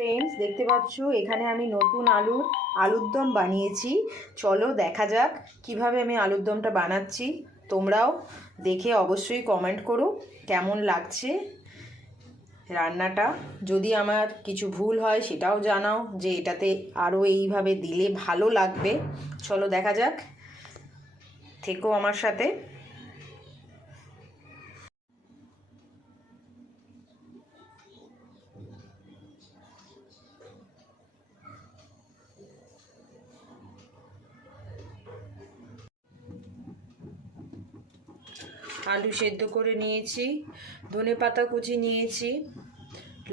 Friends, দেখতে পাচ্ছ এখানে আমি নতুন আলুর দম বানিয়েছি। চলো দেখা যাক কিভাবে আমি আলুর দমটা বানাচ্ছি। তোমরাও দেখে অবশ্যই কমেন্ট করো কেমন লাগছে রান্নাটা। যদি আমার কিছু ভুল হয় সেটাও জানাও যে এটাতে আরও এইভাবে দিলে ভালো লাগবে। চলো দেখা যাক, থেকো আমার সাথে। আলু সেদ্ধ করে নিয়েছি, ধনেপাতা কুচি নিয়েছি,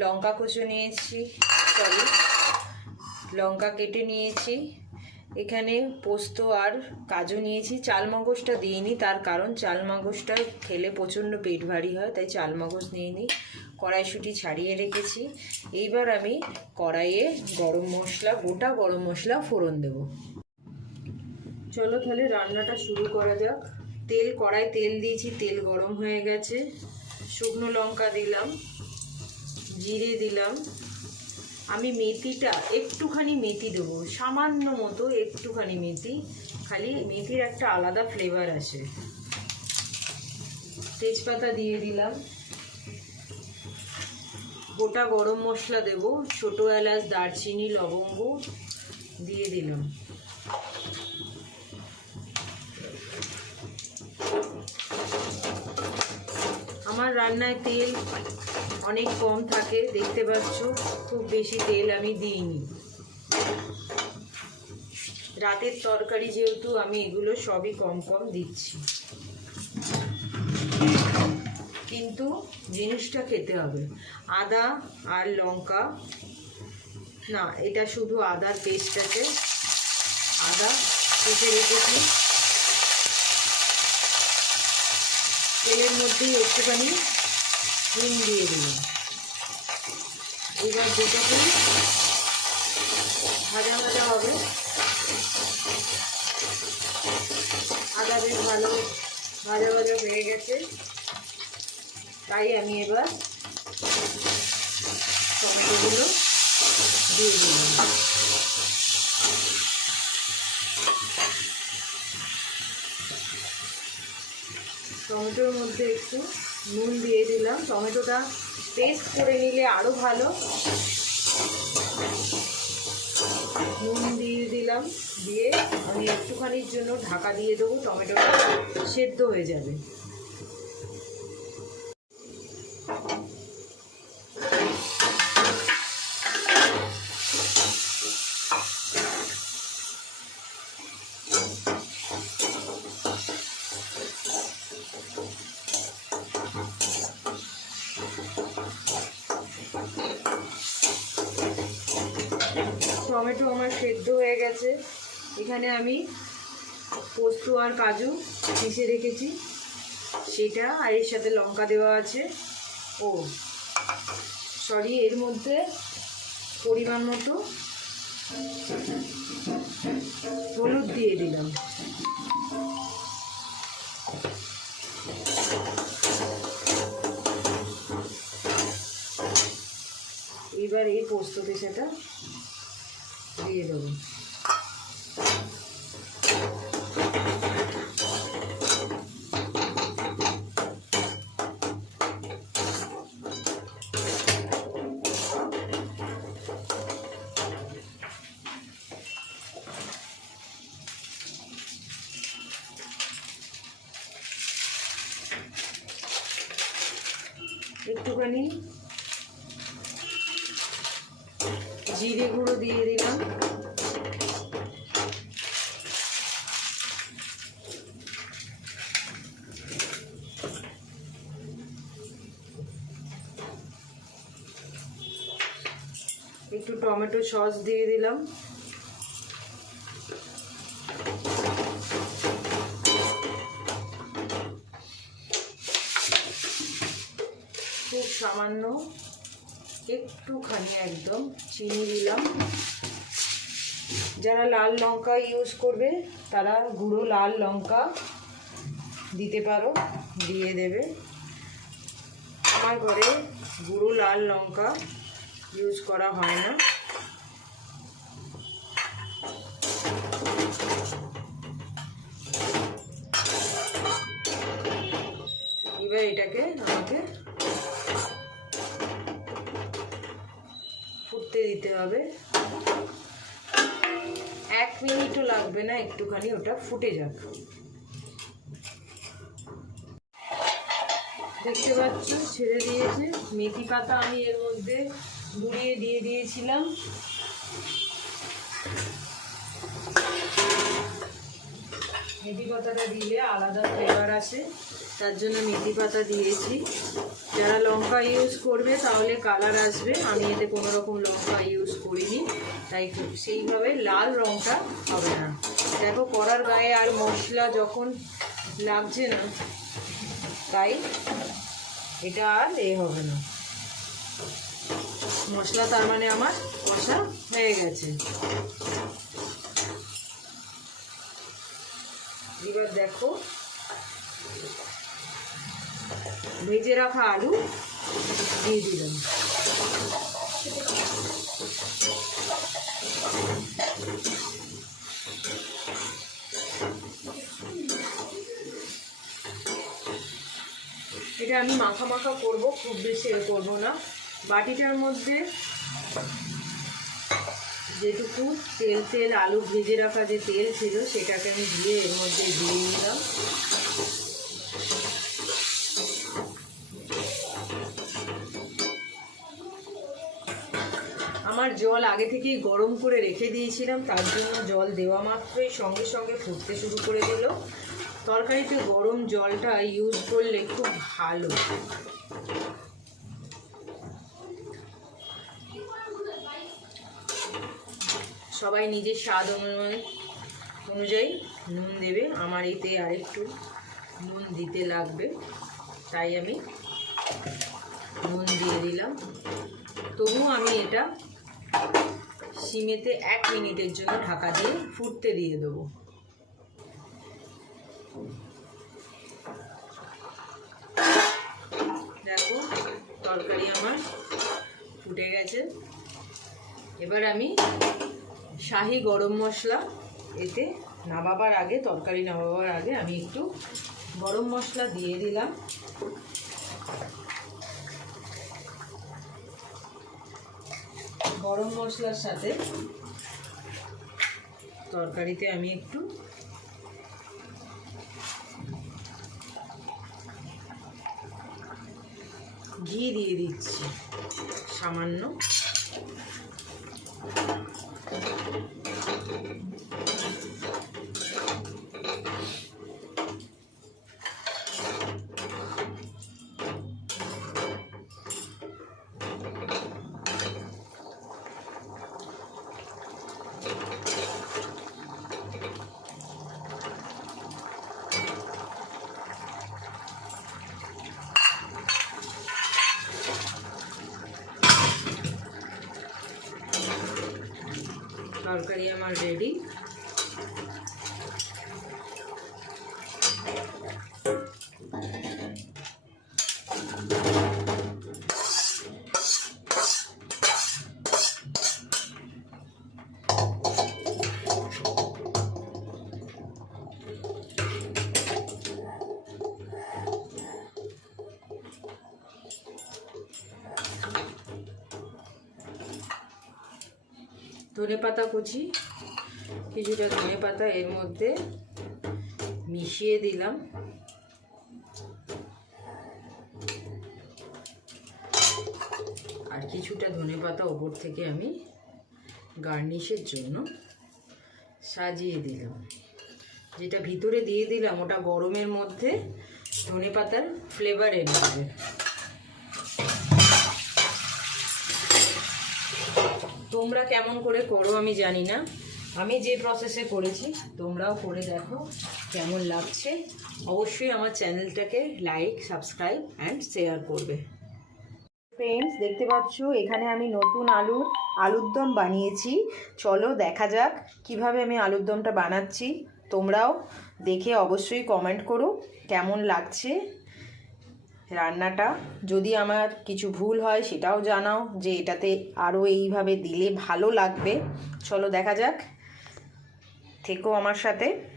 লঙ্কা কুচি নিয়েছি, লঙ্কা কেটে নিয়েছি, এখানে পোস্ত আর কাজু নিয়েছি। চালমগজটা দিইনি, তার কারণ চালমগজটা খেলে প্রচণ্ড পেট ভারী হয়, তাই চালমগজ নিয়ে নিই। কড়াইশুঁটি ছাড়িয়ে রেখেছি। এইবার আমি কড়াইয়ে গোটা গরম মশলা ফোড়ন দেব। চলো তাহলে রান্নাটা শুরু করা যাক। কড়াই তেল দিয়েছি, তেল গরম হয়ে গেছে। শুকনো লঙ্কা দিলাম, জিরে দিলাম। আমি মেথিটা একটুখানি মেথি দেবো, সামান্য মতো একটুখানি মেথি, খালি মেথির একটা আলাদা ফ্লেভার আসে। তেজপাতা দিয়ে দিলাম। গোটা গরম মশলা দেব, ছোটো এলাচ, দারচিনি, লবঙ্গ দিয়ে দিলাম। আমার রান্নায় তেল অনেক কম থাকে, দেখতে পাচ্ছ, খুব বেশি তেল আমি দিইনি। রাতের তরকারি যেহেতু, আমি এগুলো সবই কম কম দিচ্ছি, কিন্তু জিনিসটা খেতে হবে। আদা আর লঙ্কা, না এটা শুধু আদার পেস্ট আছে, আদা কেটে রেখেছি। তেলের মধ্যেই একটুখানি হিং দিয়ে দিলাম। এবার দুটোকে ভাজা ভাজা হবে। আদা বেশ ভালো ভাজা ভাজা হয়ে গেছে, তাই আমি এবার টমেটোগুলো দিয়ে দিলাম। টমেটোর মধ্যে একটু নুন দিয়ে দিলাম। টমেটোটা পেস্ট করে নিলে আরও ভালো। নুন দিয়ে দিলাম, দিয়ে আমি একটুখানির জন্য ঢাকা দিয়ে দেবো, টমেটোটা সেদ্ধ হয়ে যাবে। টমেটো আমার সেদ্ধ হয়ে গেছে। এখানে আমি পোস্ত আর কাজু পিষে রেখেছি, সেটা আর এর সাথে লঙ্কা দেওয়া আছে। এর মধ্যে পরিমাণ মতো হলুদ দিয়ে দিলাম। এবার এই পোস্ততে সেটা দিয়ে দেবো। একটুখানি জিরে গুঁড়ো দিয়ে দিলাম। একটু টমেটো সস দিয়ে দিলাম। খুব সামান্য একটুখানি একদম চিনি দিলাম। যারা লাল লঙ্কা ইউজ করবে তারা গুঁড়ো লাল লঙ্কা দিতে পারো, দিয়ে দেবে। আমার ঘরে গুঁড়ো লাল লঙ্কা ইউজ করা হয় না। এবার এটাকে আমাকে ফুটতে দিতে হবে। 1 মিনিটও লাগবে না, একটুখানি ওটা ফুটে যাবে। দেখতে পাচ্ছ ছেড়ে দিয়েছে। মেথি পাতা আমি এর মধ্যে গুঁড়িয়ে দিয়ে দিয়েছিলাম। মেথি পাতাটা দিলে আলাদা ফ্লেভার আসে, তার জন্য মেথি পাতা দিয়েছি। যারা লঙ্কা ইউজ করবে তাহলে কালার আসবে, আমি এতে কোনো রকম লঙ্কা ইউজ করিনি, তাই সেইভাবে লাল রঙটা হবে না। দেখো কড়ার গায়ে আর মশলা যখন লাগছে না, তাই এটা আর হবে না মশলা, তার মানে আমার কষা হয়ে গেছে। এবার দেখো ভেজে রাখা আলু দিয়ে দিলাম। এটা আমি মাখা মাখা করব, খুব বেশি করব না। বাটিটার মধ্যে যেটুকু তেল আলু ভেজে রাখা যে তেল ছিল সেটাকে আমি দিয়ে এর মধ্যে দিয়ে দিলাম। আমার জল আগে থেকেই গরম করে রেখে দিয়েছিলাম, তার জন্য জল দেওয়া মাত্রই সঙ্গে সঙ্গে ফুটতে শুরু করে দিল। তরকারিতে গরম জলটা ইউজ করলে খুব ভালো। সবাই নিজের স্বাদ অনুযায়ী নুন দেবে। আমার এতে আরেকটু নুন দিতে লাগবে, তাই আমি নুন দিয়ে দিলাম। তবুও আমি এটা সিমেতে 1 মিনিটের জন্য ঢাকা দিয়ে ফুটতে দিয়ে দেবো। দেখো তরকারি আমার ফুটে গেছে। এবার আমি শাহি গরম মশলা এতে নামাবার আগে, তরকারি নামাবার আগে আমি একটু গরম মশলা দিয়ে দিলাম। গরম মশলার সাথে তরকারিতে আমি একটু ঘি দিয়ে দিচ্ছি সামান্য। তরকারি আমার রেডি। ধনেপাতা কুচি, কিছুটা ধনেপাতা এর মধ্যে মিশিয়ে দিলাম। আর কিছুটা ধনেপাতা ওপর থেকে আমি গার্নিশের জন্য সাজিয়ে দিলাম। যেটা ভিতরে দিয়ে দিলাম ওটা গরমের মধ্যে ধনেপাতার ফ্লেভার এনে দেবে। তোমরা কেমন করে করো আমি জানি না, আমি যে প্রসেসে করেছি তোমরাও করে দেখো কেমন লাগছে। অবশ্যই আমার চ্যানেলটাকে লাইক, সাবস্ক্রাইব অ্যান্ড শেয়ার করবে। ফ্রেন্ডস দেখতে পাচ্ছ এখানে আমি নতুন আলুর দম বানিয়েছি। চলো দেখা যাক কিভাবে আমি আলুর দমটা বানাচ্ছি। তোমরাও দেখে অবশ্যই কমেন্ট করো কেমন লাগছে। রান্নাটা। যদি আমার কিছু ভুল হয় সেটাও জানাও, যে এটাতে আরও এইভাবে দিলে ভালো লাগবে। চলো দেখা যাক, থেকো আমার সাথে।